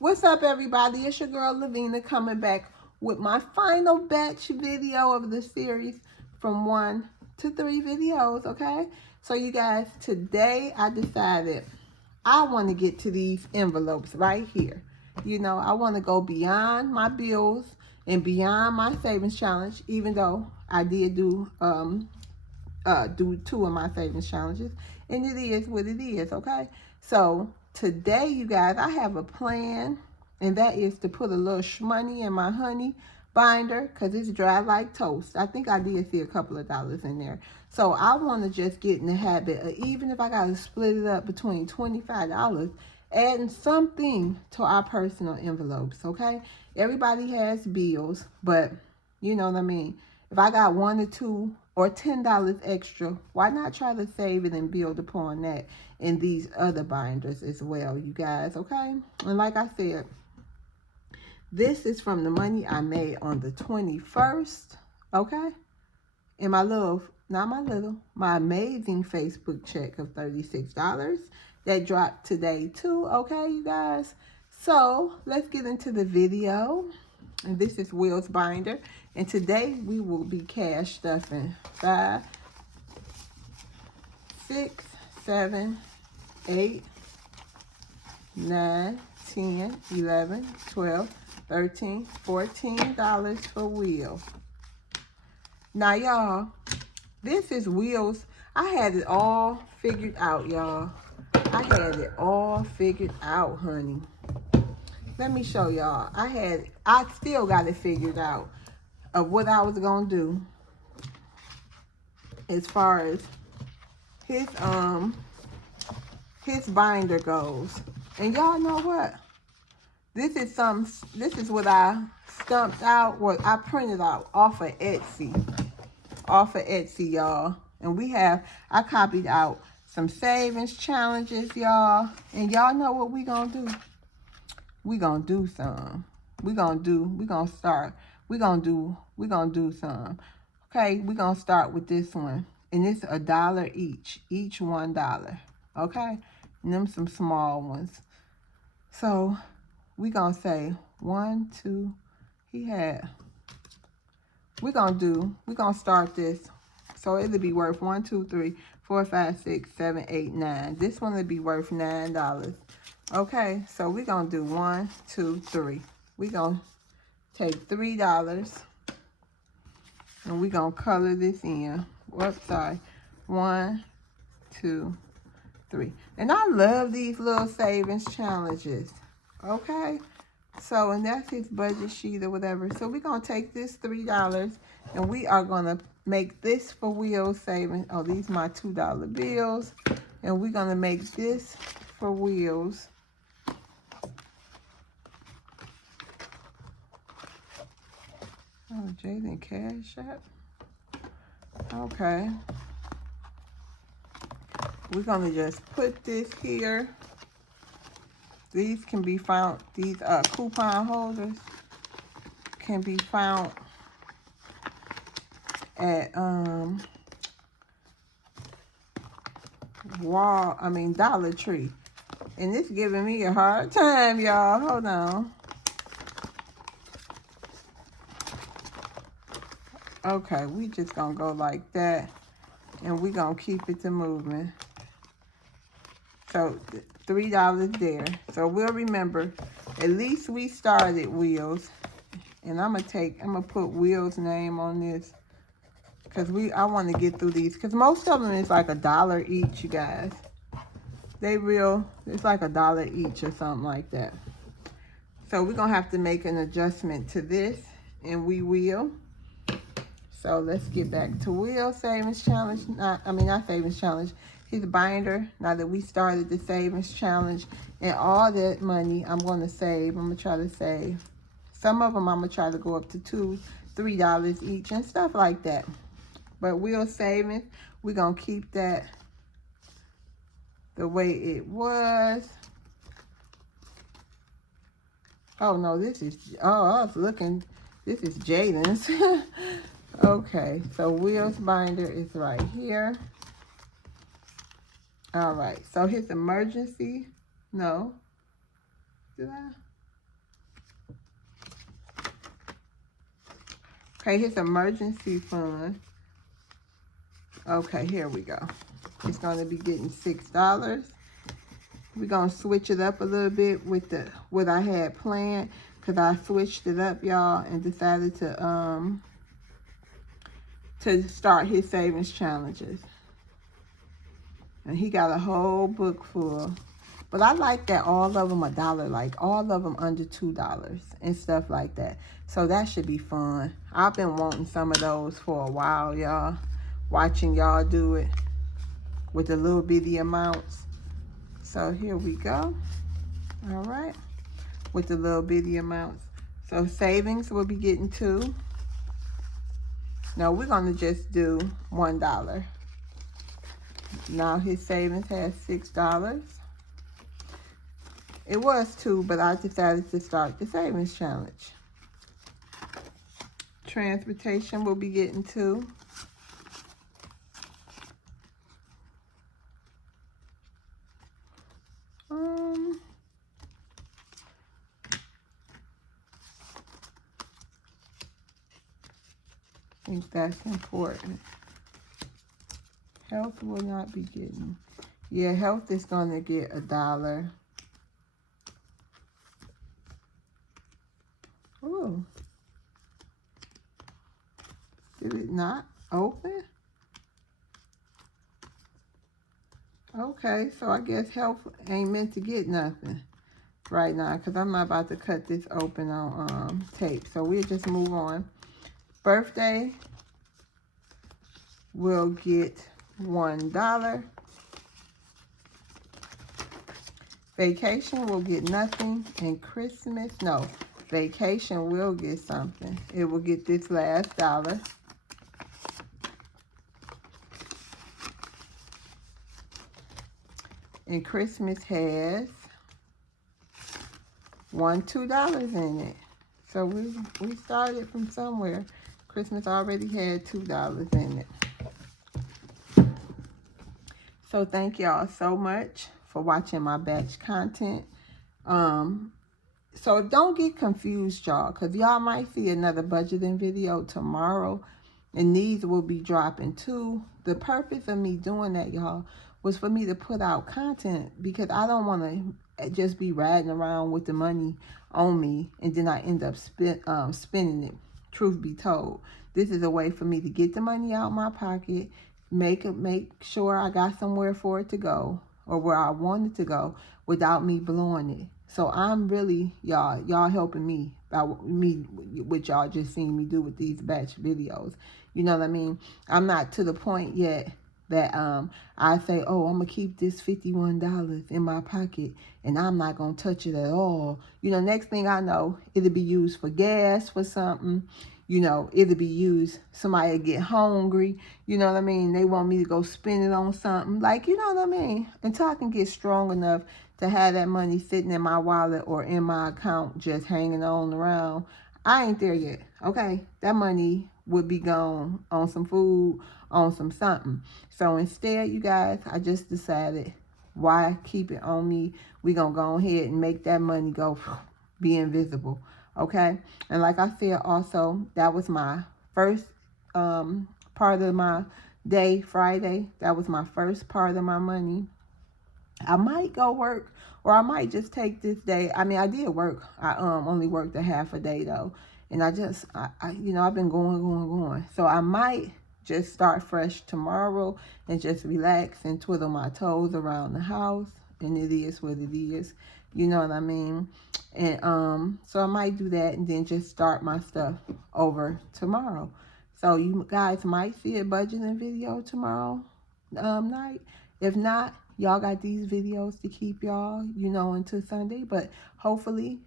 What's up, everybody? It's your girl Lavina coming back with my final batch video of the series from 1 to 3 videos, okay? So you guys, today I decided I want to get to these envelopes right here. You know, I want to go beyond my bills and beyond my savings challenge, even though I did do 2 of my savings challenges, and it is what it is, okay? So today, you guys, I have a plan, and that is to put a little shmoney in my honey binder because it's dry like toast. I think I did see a couple of dollars in there. So I want to just get in the habit of, even if I got to split it up between $25, adding something to our personal envelopes, okay? Everybody has bills, but you know what I mean? If I got 1 or 2 or $10 extra, why not try to save it and build upon that in these other binders as well, you guys, okay? And like I said, this is from the money I made on the 21st, okay? And my little, not my little, my amazing Facebook check of $36 that dropped today too, okay, you guys? So let's get into the video. And this is Will's binder. And today we will be cash stuffing 5, 6, 7, 8, 9, 10, 11, 12, 13, $14 for Will. Now, y'all, this is Will's. I had it all figured out, y'all. I had it all figured out, honey. Let me show y'all. I still got it figured out of what I was gonna do as far as his binder goes. And y'all know what? This is what I stumped out, what I printed out off of Etsy. Y'all. And I copied out some savings challenges, y'all. And y'all know what we gonna do? We gonna do some. We gonna do some. Okay, we gonna start with this one. And it's $1 each $1. Okay? And them some small ones. So we gonna say 1, 2, we're gonna start this. So it'll be worth 1, 2, 3, 4, 5, 6, 7, 8, 9. This one will be worth $9. Okay, so we're gonna do 1, 2, 3. We're gonna take $3 and we're gonna color this in. Whoops, sorry. 1, 2, 3. And I love these little savings challenges. Okay, so, and that's his budget sheet or whatever. So we're gonna take this $3 and we are gonna make this for Will's savings. Oh, these are my $2 bills. And we're gonna make this for Will's. Oh, Jaden Cash App. Okay. We're gonna just put this here. These can be found, these coupon holders can be found at Dollar Tree. And it's giving me a hard time, y'all. Hold on. Okay, we just gonna go like that, and we gonna keep it to moving. So $3 there. So we'll remember, at least we started Will's. And I'm gonna put Will's name on this. Because I want to get through these. Because most of them is like $1 each, you guys. It's like $1 each or something like that. So we're going to have to make an adjustment to this. And we will. So let's get back to Will's savings challenge. Not savings challenge. His binder. Now that we started the savings challenge. And all that money I'm going to save. I'm going to try to save. Some of them I'm going to try to go up to $2, $3 each and stuff like that. But Will's savings, we're going to keep that the way it was. Oh, no, this is Jaden's. Okay, so Will's binder is right here. All right, so his emergency, no. Did I? Okay, his emergency fund. Okay, here we go. It's going to be getting $6. We're going to switch it up a little bit with what I had planned, because I switched it up, y'all, and decided to start his savings challenges. And he got a whole book full. But I like that all of them $1, like all of them under $2 and stuff like that. So that should be fun. I've been wanting some of those for a while, y'all. Watching y'all do it with the little bitty amounts. So here we go. All right. With the little bitty amounts. So savings will be getting 2. No, we're going to just do $1. Now his savings has $6. It was 2, but I decided to start the savings challenge. Transportation will be getting 2. I think that's important. Health will not be getting. Yeah, health is going to get $1. Oh. Did it not open? Okay, so I guess health ain't meant to get nothing right now, because I'm not about to cut this open on tape. So we'll just move on. Birthday will get $1. Vacation will get nothing. And Christmas, no, vacation will get something. It will get this last $1. And Christmas has $2 in it. So we started from somewhere. Christmas already had $2 in it. So thank y'all so much for watching my batch content. So don't get confused, y'all, because y'all might see another budgeting video tomorrow, and these will be dropping too. The purpose of me doing that, y'all, was for me to put out content, because I don't want to just be riding around with the money on me and then I end up spending it. Truth be told, this is a way for me to get the money out my pocket, make sure I got somewhere for it to go, or where I want it to go, without me blowing it. So I'm really, y'all helping me by what y'all just seen me do with these batch videos. You know what I mean? I'm not to the point yet that I say, oh, I'm gonna keep this $51 in my pocket and I'm not gonna touch it at all. You know, next thing I know, it'll be used for gas for something. You know, it'll be used, somebody will get hungry. You know what I mean? They want me to go spend it on something. Like, you know what I mean? Until I can get strong enough to have that money sitting in my wallet or in my account just hanging on around, I ain't there yet, okay? That money would be gone on some food, on some something. So instead, you guys, I just decided, why keep it on me? We gonna go ahead and make that money go be invisible, okay? And like I said, also, that was my first part of my day, Friday. That was my first part of my money. I might go work, or I might just take this day. I mean, I did work. I only worked a half a day though, and I you know, I've been going. So I might just start fresh tomorrow and just relax and twiddle my toes around the house. And it is what it is. You know what I mean? And so I might do that and then just start my stuff over tomorrow. So you guys might see a budgeting video tomorrow night. If not, y'all got these videos to keep y'all, you know, until Sunday. But hopefully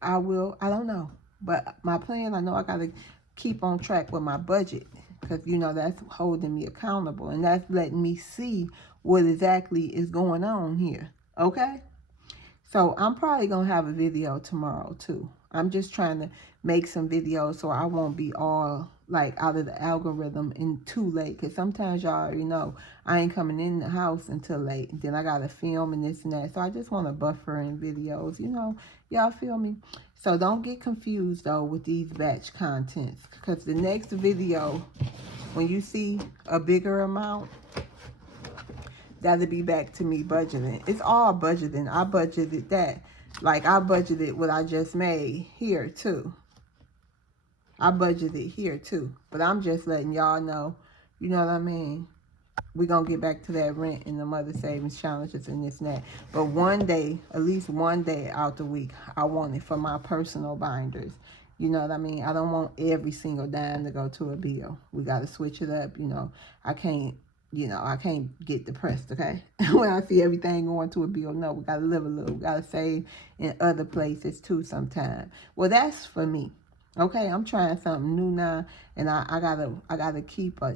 I will. I don't know. But my plan, I know I got to keep on track with my budget, because, you know, that's holding me accountable. And that's letting me see what exactly is going on here. Okay? So I'm probably going to have a video tomorrow too. I'm just trying to make some videos so I won't be all like out of the algorithm and too late, because sometimes y'all already know I ain't coming in the house until late, and then I gotta film and this and that. So I just want to buffer in videos, y'all feel me? So don't get confused though with these batch contents, because the next video, when you see a bigger amount, that'll be back to me budgeting. It's all budgeting. I budgeted that. Like I budgeted what I just made here too. I budgeted here too. But I'm just letting y'all know, you know what I mean? We're going to get back to that rent and the mother savings challenges and this and that. But one day, at least one day out the week, I want it for my personal binders. You know what I mean? I don't want every single dime to go to a bill. We got to switch it up. I can't get depressed, okay? When I see everything going to a bill. No, we got to live a little. We got to save in other places too sometimes. Well, that's for me. Okay, I'm trying something new now, and I gotta keep I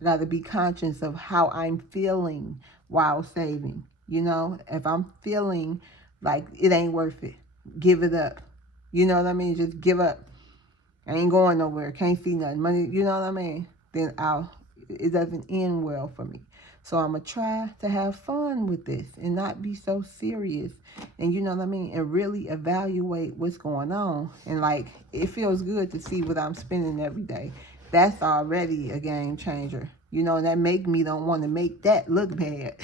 gotta be conscious of how I'm feeling while saving. If I'm feeling like it ain't worth it, give it up. You know what I mean? Just give up. I ain't going nowhere. Can't see nothing. Money. You know what I mean? Then it doesn't end well for me. So I'm going to try to have fun with this and not be so serious. And you know what I mean? And really evaluate what's going on. And like, it feels good to see what I'm spending every day. That's already a game changer. And that make me don't want to make that look bad.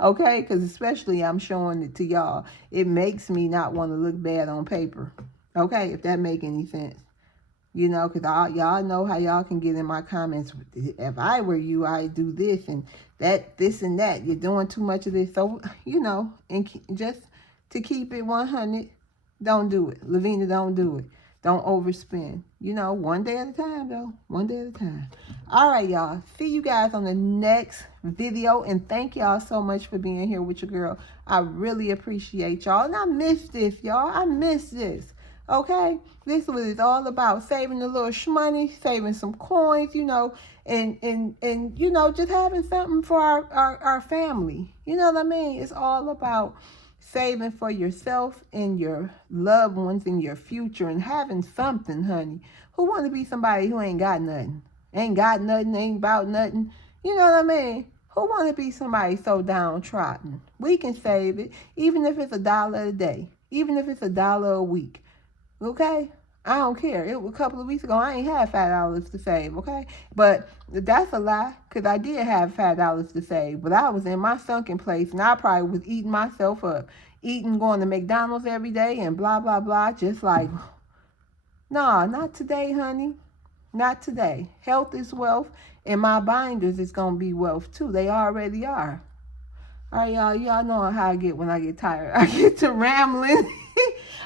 Okay? Because especially I'm showing it to y'all. It makes me not want to look bad on paper. Okay? If that make any sense. Because y'all know how y'all can get in my comments. If I were you, I'd do this and that, this and that. You're doing too much of this. So, and just to keep it 100, don't do it. Lavina, don't do it. Don't overspend. One day at a time, though. One day at a time. All right, y'all. See you guys on the next video. And thank y'all so much for being here with your girl. I really appreciate y'all. And I miss this, y'all. I miss this. Okay, this is what it's all about. Saving a little shmoney, saving some coins, and just having something for our family. You know what I mean? It's all about saving for yourself and your loved ones in your future and having something, honey. Who want to be somebody who ain't got nothing? Ain't got nothing, ain't about nothing. You know what I mean? Who want to be somebody so downtrodden? We can save it, even if it's $1 a day, even if it's $1 a week. Okay? I don't care. It was a couple of weeks ago. I ain't had $5 to save, okay? But that's a lie, because I did have $5 to save. But I was in my sunken place, and I probably was eating myself up. Going to McDonald's every day and blah, blah, blah. Just like, nah, not today, honey. Not today. Health is wealth, and my binders is going to be wealth, too. They already are. All right, y'all. Y'all know how I get when I get tired. I get to rambling.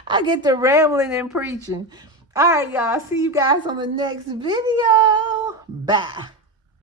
I get to rambling and preaching. All right, y'all. See you guys on the next video. Bye.